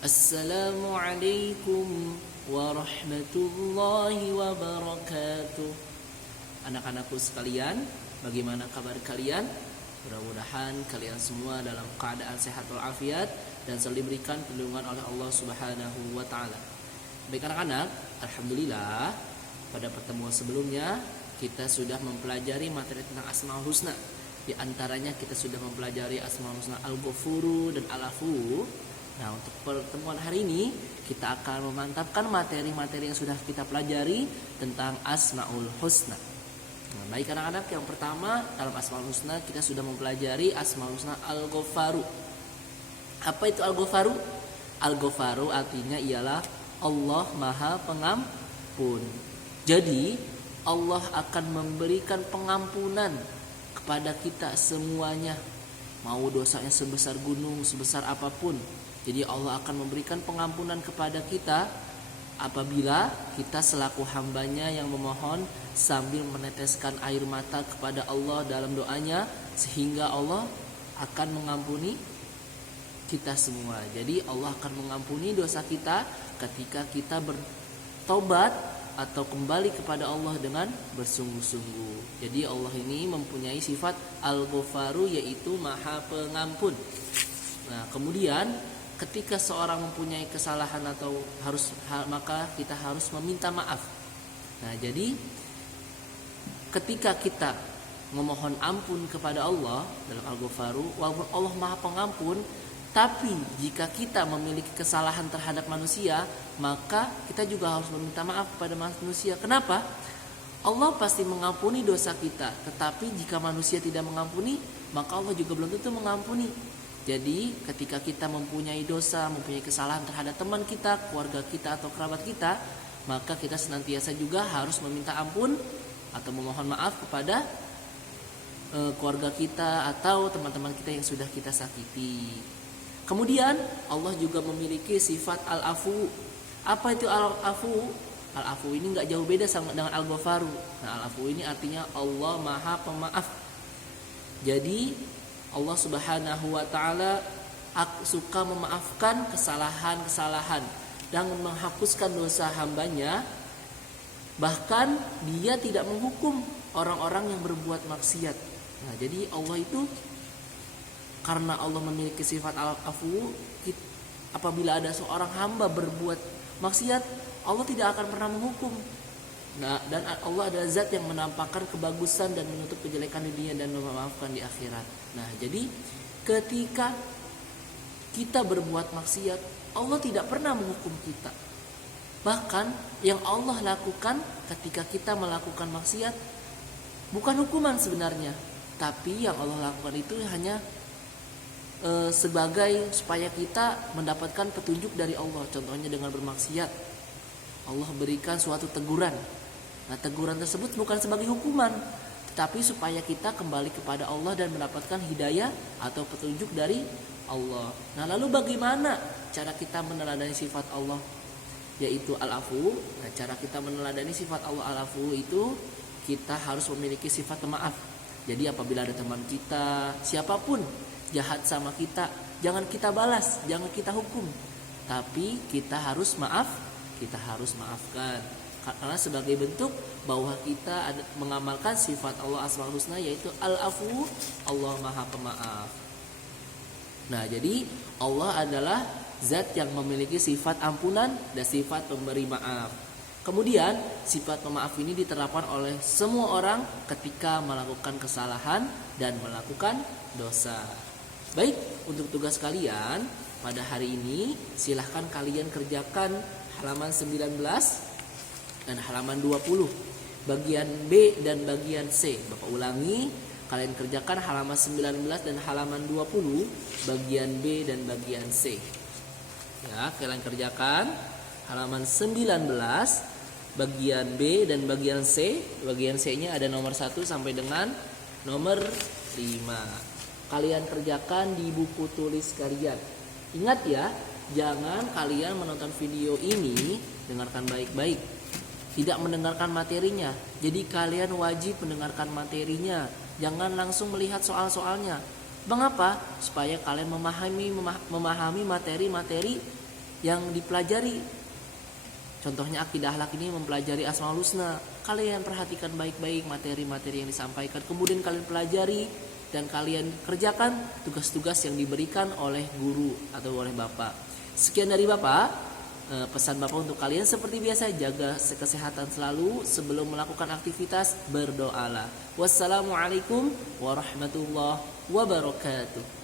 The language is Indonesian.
Assalamualaikum warahmatullahi wabarakatuh. Anak-anakku sekalian, bagaimana kabar kalian? Mudah-mudahan kalian semua dalam keadaan sehat walafiat dan selalu diberikan perlindungan oleh Allah Subhanahu wa taala. Baik anak-anak, alhamdulillah pada pertemuan sebelumnya kita sudah mempelajari materi tentang Asmaul Husna. Di antaranya kita sudah mempelajari Asmaul Husna Al-Ghafuru dan Al-Afu. Nah, untuk pertemuan hari ini kita akan memantapkan materi-materi yang sudah kita pelajari tentang Asmaul Husna. Nah, baik anak-anak, yang pertama dalam Asmaul Husna kita sudah mempelajari Asmaul Husna Al-Ghafaru. Apa itu Al-Ghafaru? Al-Ghafaru artinya ialah Allah Maha Pengampun. Jadi Allah akan memberikan pengampunan kepada kita semuanya, mau dosanya sebesar gunung, sebesar apapun. Jadi Allah akan memberikan pengampunan kepada kita apabila kita selaku hambanya yang memohon sambil meneteskan air mata kepada Allah dalam doanya, sehingga Allah akan mengampuni kita semua. Jadi Allah akan mengampuni dosa kita ketika kita bertobat atau kembali kepada Allah dengan bersungguh-sungguh. Jadi Allah ini mempunyai sifat Al-Ghafaru, yaitu Maha Pengampun. Nah, kemudian ketika seorang mempunyai kesalahan atau maka kita harus meminta maaf. Nah, jadi ketika kita memohon ampun kepada Allah dalam Al-Ghafaru, walaupun Allah Maha Pengampun, tapi jika kita memiliki kesalahan terhadap manusia, maka kita juga harus meminta maaf kepada manusia. Kenapa? Allah pasti mengampuni dosa kita, tetapi jika manusia tidak mengampuni, maka Allah juga belum tentu mengampuni. Jadi ketika kita mempunyai dosa, mempunyai kesalahan terhadap teman kita, keluarga kita atau kerabat kita, maka kita senantiasa juga harus meminta ampun atau memohon maaf kepada keluarga kita atau teman-teman kita yang sudah kita sakiti. Kemudian Allah juga memiliki sifat Al-Afu. Apa itu Al-Afu? Al-Afu ini gak jauh beda sama dengan Al-Ghafaru. Nah, Al-Afu ini artinya Allah Maha Pemaaf. Jadi Allah Subhanahu wa taala suka memaafkan kesalahan-kesalahan dan menghapuskan dosa hambanya. Bahkan Dia tidak menghukum orang-orang yang berbuat maksiat. Nah, jadi Allah itu, karena Allah memiliki sifat Al-Afu, apabila ada seorang hamba berbuat maksiat, Allah tidak akan pernah menghukum. Nah, dan Allah adalah zat yang menampakkan kebagusan dan menutup kejelekan di dunia dan memaafkan di akhirat. Nah, jadi ketika kita berbuat maksiat, Allah tidak pernah menghukum kita. Bahkan yang Allah lakukan ketika kita melakukan maksiat bukan hukuman sebenarnya, tapi yang Allah lakukan itu hanya sebagai supaya kita mendapatkan petunjuk dari Allah. Contohnya dengan bermaksiat, Allah berikan suatu teguran. Nah, teguran tersebut bukan sebagai hukuman, tetapi supaya kita kembali kepada Allah dan mendapatkan hidayah atau petunjuk dari Allah. Nah, lalu bagaimana cara kita meneladani sifat Allah, yaitu Al-Afu? Nah, cara kita meneladani sifat Allah Al-Afu itu kita harus memiliki sifat pemaaf. Jadi apabila ada teman kita, siapapun jahat sama kita, jangan kita balas, jangan kita hukum, tapi kita harus maafkan. Karena sebagai bentuk bahwa kita mengamalkan sifat Allah Asmaul Husna, yaitu Al-Afu, Allah Maha Pemaaf. Nah, jadi Allah adalah zat yang memiliki sifat ampunan dan sifat pemberi maaf. Kemudian sifat pemaaf ini diterapkan oleh semua orang ketika melakukan kesalahan dan melakukan dosa. Baik, untuk tugas kalian pada hari ini silahkan kalian kerjakan halaman 19 dan halaman 20, bagian B dan bagian C. Bapak ulangi, kalian kerjakan halaman 19 dan halaman 20, bagian B dan bagian C. Ya, kalian kerjakan halaman 19, bagian B dan bagian C. Bagian C-nya ada nomor 1 sampai dengan nomor 5. Kalian kerjakan di buku tulis kalian. Ingat ya, jangan kalian menonton video ini, dengarkan baik-baik, tidak mendengarkan materinya. Jadi kalian wajib mendengarkan materinya, jangan langsung melihat soal-soalnya. Mengapa? Supaya kalian memahami materi-materi yang dipelajari. Contohnya akidah akhlak ini mempelajari Asmaul Husna. Kalian perhatikan baik-baik materi-materi yang disampaikan, kemudian kalian pelajari dan kalian kerjakan tugas-tugas yang diberikan oleh guru atau oleh Bapak. Sekian dari Bapak. Pesan Bapak untuk kalian seperti biasa, jaga kesehatan selalu. Sebelum melakukan aktivitas, berdoalah. Wassalamualaikum warahmatullahi wabarakatuh.